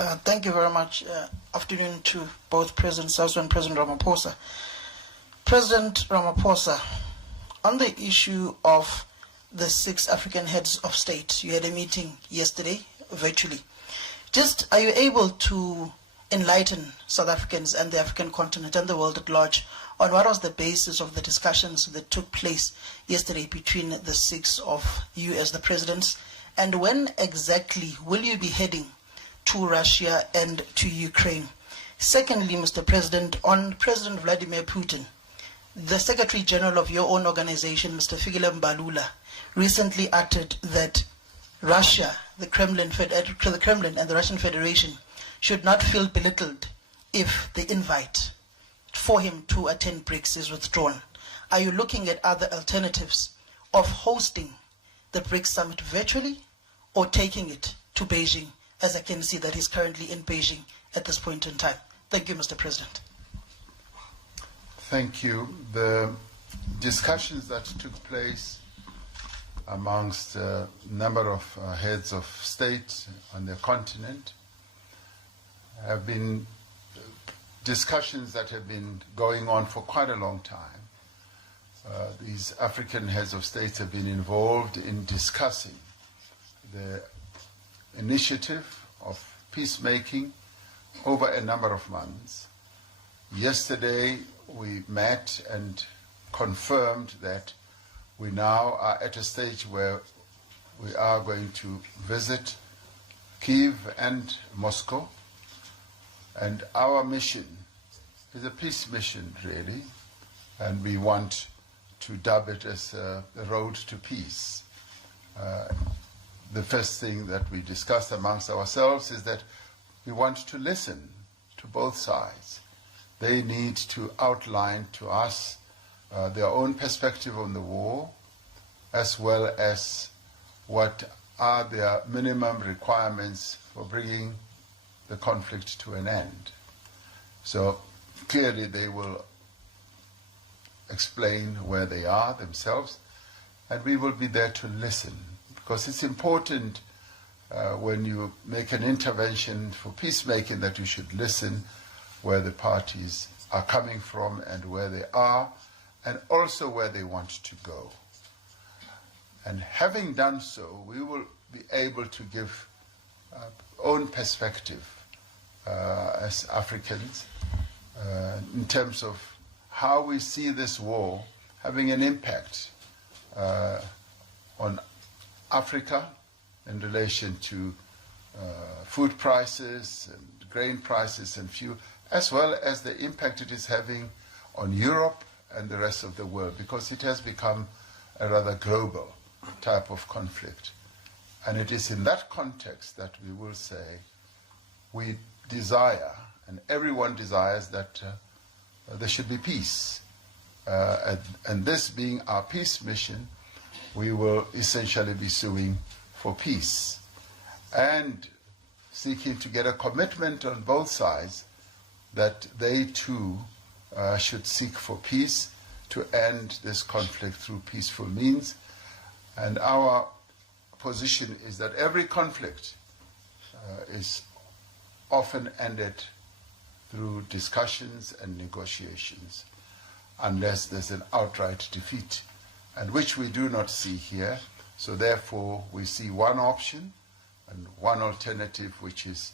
Thank you very much. Afternoon to both President Sasso and President Ramaphosa. President Ramaphosa, on the issue of the 6 African heads of state, you had a meeting yesterday virtually. Just are you able to enlighten South Africans and the African continent and the world at large on what was the basis of the discussions that took place yesterday between the 6 of you as the presidents, and when exactly will you be heading to Russia and to Ukraine? Secondly, Mr. President, on President Vladimir Putin, the Secretary General of your own organization, Mr. Fikile Mbalula, recently uttered that Russia, the Kremlin and the Russian Federation should not feel belittled if the invite for him to attend BRICS is withdrawn. Are you looking at other alternatives of hosting the BRICS summit virtually or taking it to Beijing, as I can see that he's currently in Beijing at this point in time? Thank you, Mr. President. Thank you. The discussions that took place amongst a number of heads of state on the continent have been discussions that have been going on for quite a long time. These African heads of state have been involved in discussing the initiative of peacemaking over a number of months. Yesterday we met and confirmed that we now are at a stage where we are going to visit Kyiv and Moscow, and our mission is a peace mission, really, and we want to dub it as the road to peace. The first thing that we discussed amongst ourselves is that we want to listen to both sides. They need to outline to us their own perspective on the war, as well as what are their minimum requirements for bringing the conflict to an end. So clearly they will explain where they are themselves, and we will be there to listen, because it's important when you make an intervention for peacemaking that you should listen where the parties are coming from and where they are, and also where they want to go. And having done so, we will be able to give own perspective as Africans in terms of how we see this war having an impact on Africa in relation to food prices and grain prices and fuel, as well as the impact it is having on Europe and the rest of the world, because it has become a rather global type of conflict. And it is in that context that we will say we desire, and everyone desires, that there should be peace. And this being our peace mission, we will essentially be suing for peace and seeking to get a commitment on both sides that they too should seek for peace to end this conflict through peaceful means. And our position is that every conflict is often ended through discussions and negotiations, unless there's an outright defeat, and which we do not see here. So therefore we see one option and one alternative, which is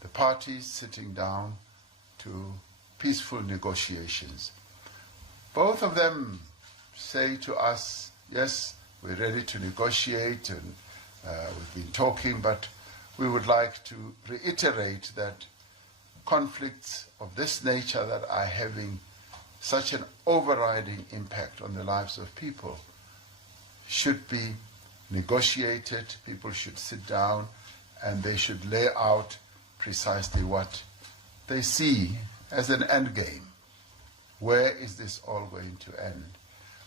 the parties sitting down to peaceful negotiations. Both of them say to us, yes, we're ready to negotiate, and we've been talking, but we would like to reiterate that conflicts of this nature that are having such an overriding impact on the lives of people should be negotiated. People should sit down and they should lay out precisely what they see as an end game. Where is this all going to end?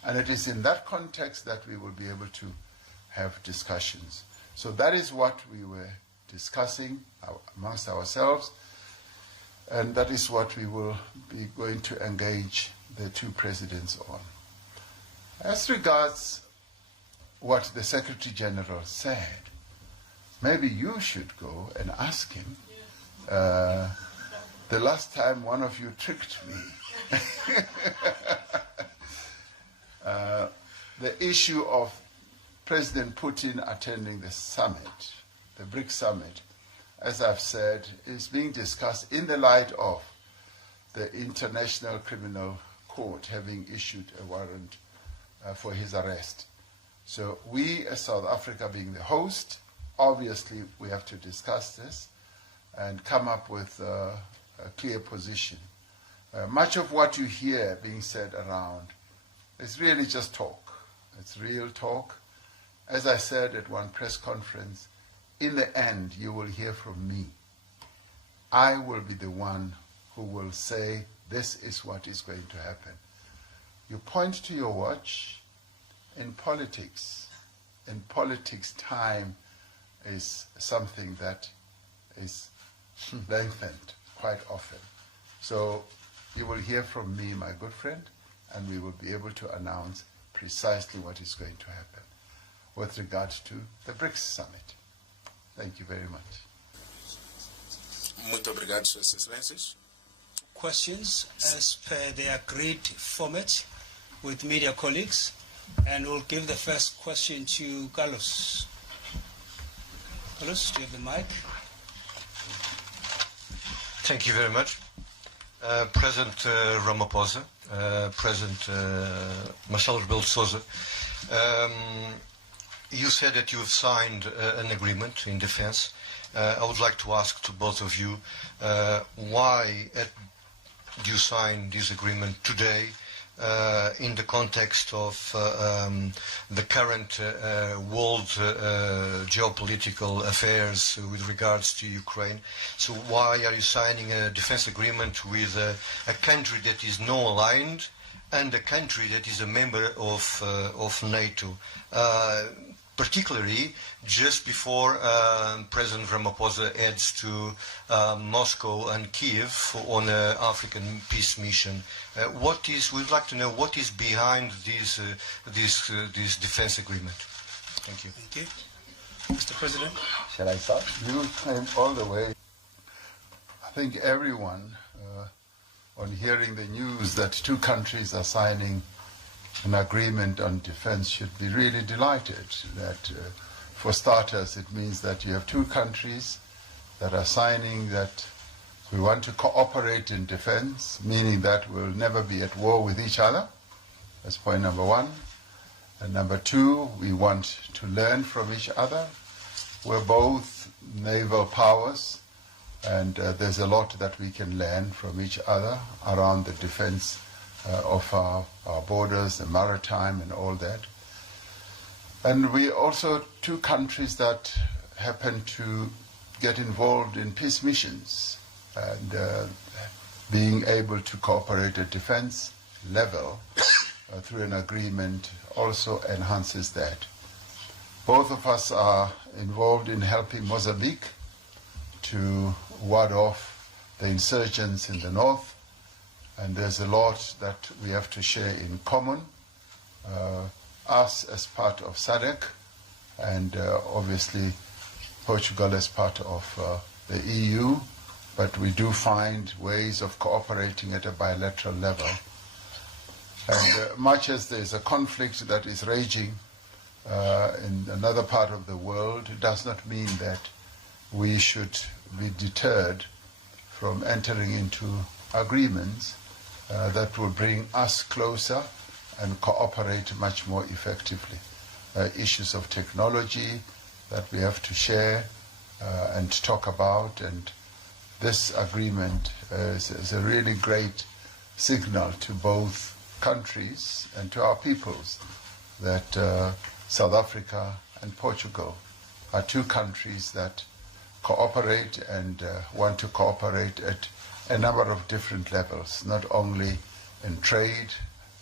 And it is in that context that we will be able to have discussions. So that is what we were discussing amongst ourselves, and that is what we will be going to engage the two presidents on. As regards what the Secretary General said, maybe you should go and ask him The last time one of you tricked me. The issue of President Putin attending the summit, the BRICS summit, as I've said, is being discussed in the light of the International Criminal Court having issued a warrant for his arrest. So we, as South Africa being the host, obviously we have to discuss this and come up with a clear position. Much of what you hear being said around is really just talk. It's real talk. As I said at one press conference, in the end you will hear from me. I will be the one who will say this is what is going to happen. You point to your watch. In politics time is something that is lengthened quite often. So you will hear from me, my good friend, and we will be able to announce precisely what is going to happen with regard to the BRICS summit. Thank you very much. Muito obrigado, Suas Excelências. Questions as per the agreed format with media colleagues, and we'll give the first question to Carlos. Carlos, do you have the mic? Thank you very much. President Ramaphosa, President Marcelo Rebelo de Sousa, you said that you have signed an agreement in defense. I would like to ask to both of you, why do you sign this agreement today in the context of the current world geopolitical affairs with regards to Ukraine? So why are you signing a defense agreement with a country that is non-aligned and a country that is a member of Nato? Particularly just before President Ramaphosa heads to Moscow and Kiev on an African peace mission. We'd like to know what is behind this defense agreement. Thank you. Thank you. Mr. President? Shall I start? You came all the way. I think everyone, on hearing the news that two countries are signing an agreement on defense, should be really delighted. That, for starters, it means that you have two countries that are signing that we want to cooperate in defense, meaning that we'll never be at war with each other. That's point number one. And number two, we want to learn from each other. We're both naval powers, and there's a lot that we can learn from each other around the defense of our borders, the maritime and all that. And we also two countries that happen to get involved in peace missions, and being able to cooperate at defense level through an agreement also enhances that. Both of us are involved in helping Mozambique to ward off the insurgents in the north, and there's a lot that we have to share in common, us as part of SADC, and obviously Portugal as part of the EU, but we do find ways of cooperating at a bilateral level. And much as there's a conflict that is raging in another part of the world, it does not mean that we should be deterred from entering into agreements that will bring us closer and cooperate much more effectively. Issues of technology that we have to share and talk about, and this agreement is a really great signal to both countries and to our peoples that South Africa and Portugal are two countries that cooperate and want to cooperate at a number of different levels, not only in trade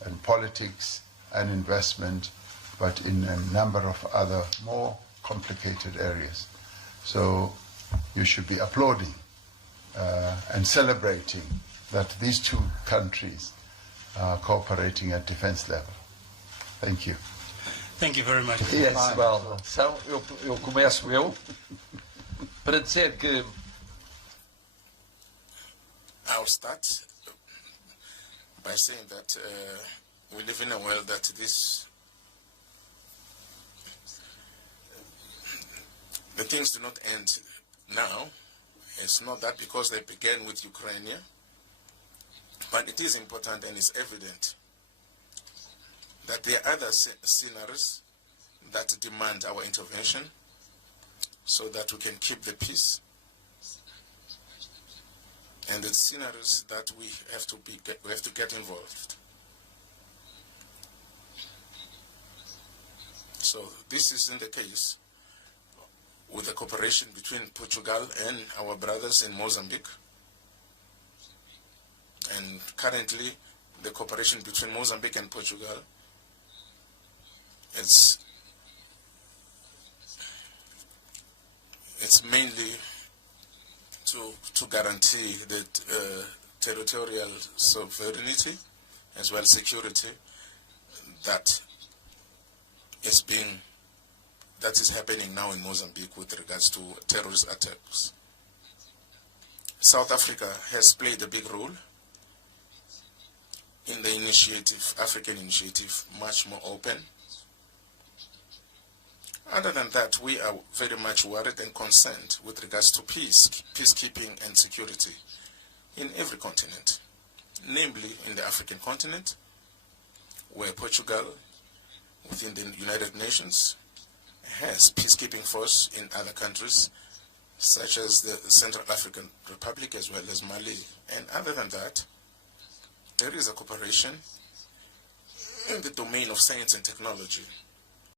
and politics and investment, but in a number of other more complicated areas. So you should be applauding and celebrating that these two countries are cooperating at defense level. Thank you. Thank you very much. Yes, well, então eu começo para dizer que I'll start by saying that we live in a world that the things do not end now. It's not that because they began with Ukraine, but it is important and it's evident that there are other scenarios that demand our intervention so that we can keep the peace. And the scenarios that we have to get involved. So this is in the case with the cooperation between Portugal and our brothers in Mozambique. And currently, the cooperation between Mozambique and Portugal it's mainly to guarantee the territorial sovereignty as well as security that is happening now in Mozambique with regards to terrorist attacks. South Africa has played a big role in the initiative, African initiative, much more open. Other than that, we are very much worried and concerned with regards to peacekeeping and security in every continent, namely in the African continent, where Portugal, within the United Nations, has peacekeeping force in other countries, such as the Central African Republic as well as Mali. And other than that, there is a cooperation in the domain of science and technology